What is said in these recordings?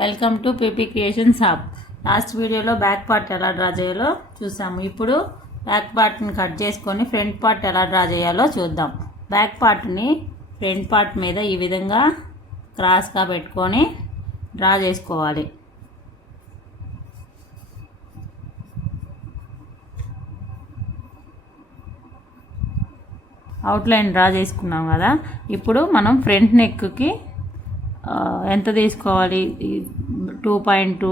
Welcome to PP creations hub. Last వీడియోలో back part ఎలా draw చేయాలో చూసాము. ఇప్పుడు బ్యాక్ పార్ట్ని కట్ చేసుకొని ఫ్రంట్ పార్ట్ ఎలా డ్రా చేయాలో చూద్దాం. బ్యాక్ పార్ట్ని ఫ్రంట్ పార్ట్ మీద ఈ విధంగా క్రాస్గా పెట్టుకొని డ్రా చేసుకోవాలి. అవుట్లైన్ డ్రా చేసుకున్నాం కదా. ఇప్పుడు మనం ఫ్రంట్ నెక్కి ఎంత తీసుకోవాలి? 2.2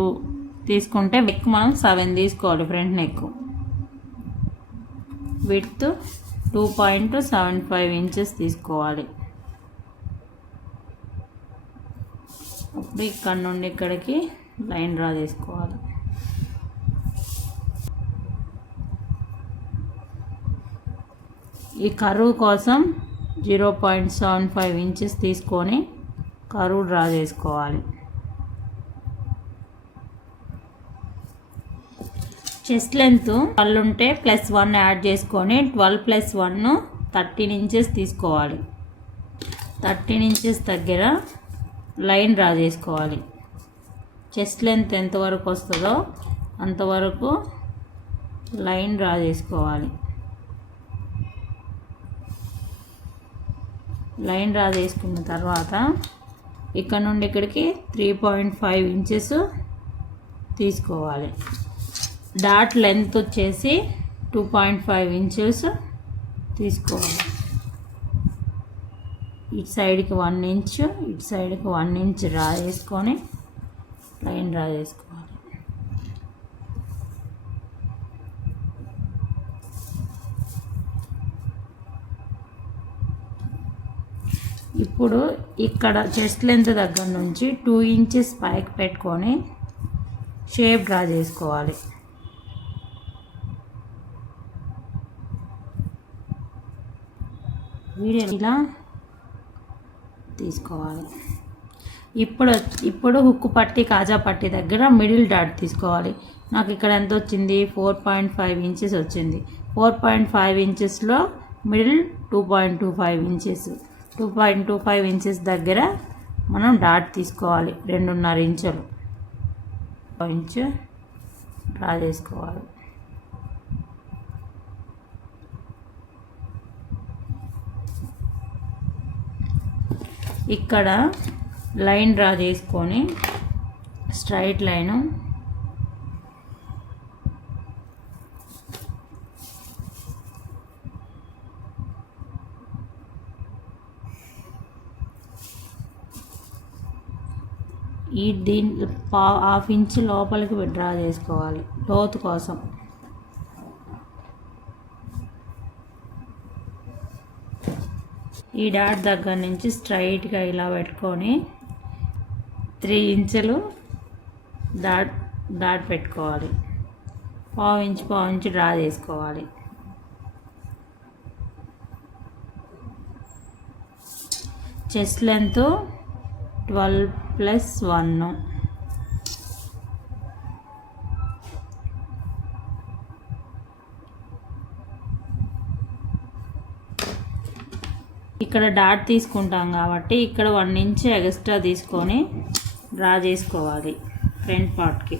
తీసుకుంటే నెక్ మనం 7 తీసుకోవాలి. ఫ్రంట్ నెక్ విడ్త్ 2.75 ఇంచెస్ తీసుకోవాలి. అప్పుడు ఇక్కడ నుండి ఇక్కడికి లైన్ డ్రా చేసుకోవాలి. ఈ కర్వ్ కోసం 0.75 ఇంచెస్ తీసుకొని కర్వ్ డ్రా చేసుకోవాలి. చెస్ట్ లెంత్ 12 ఉంటే +1 యాడ్ చేసుకొని 12 + 1 13 ఇంచెస్ తీసుకోవాలి. 13 ఇంచెస్ దగ్గర లైన్ డ్రా చేసుకోవాలి. చెస్ట్ లెంత్ ఎంతవరకు వస్తుందో అంతవరకు లైన్ డ్రా చేసుకోవాలి. లైన్ డ్రా చేసుకున్న తర్వాత ఇక్కడ నుండి ఇక్కడికి 3.5 ఇంచెస్ తీసుకోవాలి. డాట్ లెంత్ వచ్చేసి 2.5 ఇంచెస్ తీసుకోవాలి. ఇటు సైడ్కి 1 ఇంచ్, ఇటు సైడ్కి 1 ఇంచ్ డ్రా చేసుకొని లైన్ డ్రా చేసుకోవాలి. ఇప్పుడు ఇక్కడ చెస్ట్ లెంత్ దగ్గర నుంచి 2 ఇంచెస్ పైకి పెట్టుకొని షేప్ డ్రా చేసుకోవాలి. ఇలా తీసుకోవాలి. ఇప్పుడు హుక్ పట్టి కాజా పట్టి దగ్గర మిడిల్ డాట్ తీసుకోవాలి. నాకు ఇక్కడ ఎంత వచ్చింది? 4.5 ఇంచెస్ వచ్చింది. 4.5 ఇంచెస్లో మిడిల్ 2.25 ఇంచెస్. 2.25 ఇంచెస్ దగ్గర మనం డాట్ తీసుకోవాలి. 2.5 ఇంచులు ఇంచు డ్రా చేసుకోవాలి. ఇక్కడ లైన్ డ్రా చేసుకొని స్ట్రైట్ లైను దీని 1/2 ఇంచ్ లోపలికి డ్రా చేసుకోవాలి లోతు కోసం. ఈ డాట్ దగ్గర నుంచి స్ట్రైట్గా ఇలా పెట్టుకొని 3 ఇంచులు డాట్ పెట్టుకోవాలి. 1/2 ఇంచ్ డ్రా చేసుకోవాలి. Chest length 12 + 1. ఇక్కడ డాట్ తీసుకుంటాం కాబట్టి ఇక్కడ 1 ఇంచ్ ఎక్స్ట్రా తీసుకొని డ్రా చేసుకోవాలి ఫ్రంట్ పార్ట్కి.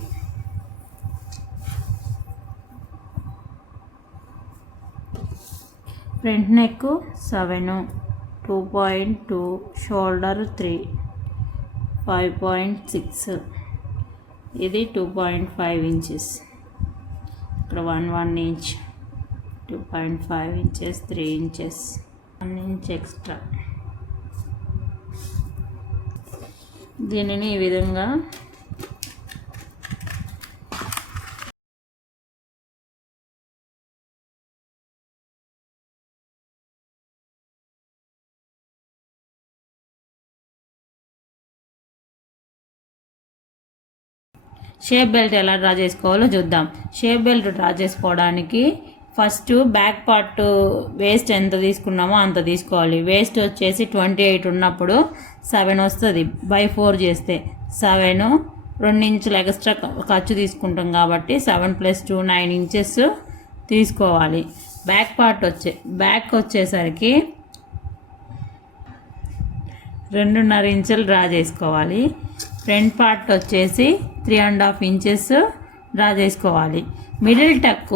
ఫ్రంట్ నెక్ 7, 2.2, షోల్డర్ 3, 5.6, ఇది 2.5 ఇంచెస్. ఇక్కడ 1 inch, 2.5 inches, 3 inches, 1 inch extra. దీనిని ఈ విధంగా షేప్ బెల్ట్ ఎలా డ్రా చేసుకోవాలో చూద్దాం. షేప్ బెల్ట్ డ్రా చేసుకోవడానికి ఫస్ట్ బ్యాక్ పార్ట్ వేస్ట్ ఎంత తీసుకున్నామో అంత తీసుకోవాలి. వేస్ట్ వచ్చేసి 28 ఉన్నప్పుడు 7 వస్తుంది. 4 చేస్తే 7, 2 ఇంచులు ఎక్స్ట్రా ఖర్చు తీసుకుంటాం కాబట్టి 7 + 2 9 ఇంచెస్ తీసుకోవాలి. బ్యాక్ వచ్చేసరికి 2.5 ఇంచులు డ్రా చేసుకోవాలి. ఫ్రంట్ పార్ట్ వచ్చేసి 3.5 ఇంచెస్ డ్రా చేసుకోవాలి. మిడిల్ టక్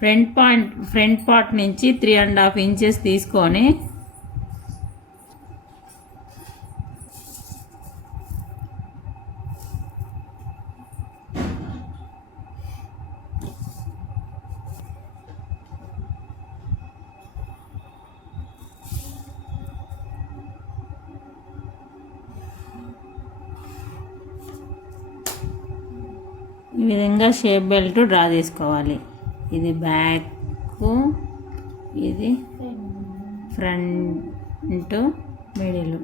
ఫ్రంట్ పార్ట్ నుంచి 3.5 ఇంచెస్ తీసుకొని ఈ విధంగా షేప్ బెల్ట్ డ్రా చేసుకోవాలి. ఇది బ్యాక్, ఇది ఫ్రంట్, మిడిల్.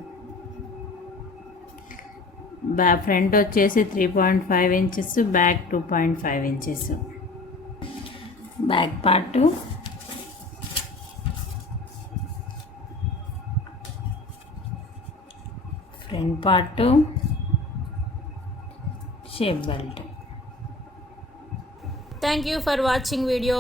ఫ్రంట్ వచ్చేసి 3.5 inches, back 2.5 inches. Back part, front part, shape belt. Thank you for watching video.